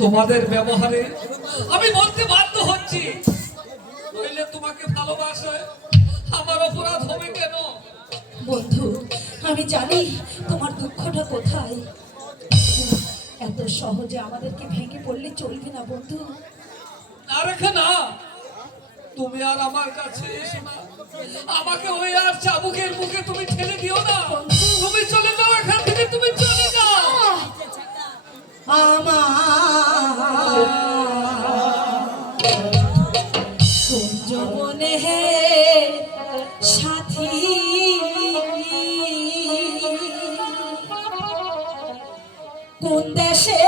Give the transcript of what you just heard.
তোমাদের ব্যবহারে আমি বলতে বাধ্য হচ্ছি, নইলে তোমাকে ভালোবাসে আমার অপরাধ হবে কেন? বন্ধু, আমি জানি তোমার দুঃখটা কোথায়। এত সহজে আমাদেরকে ভেঙে পড়লে চলবে না বন্ধু। না রেখে না, তুমি আর আমার কাছে এসো না, আমাকে ওই আর চাবুকের মুখে তুমি ঠেলে দিও না। তুমি চলে যাও এখান থেকে, তুমি চলে যাও। আমার কুঞ্জবনে হে সাথী, কোন দেশে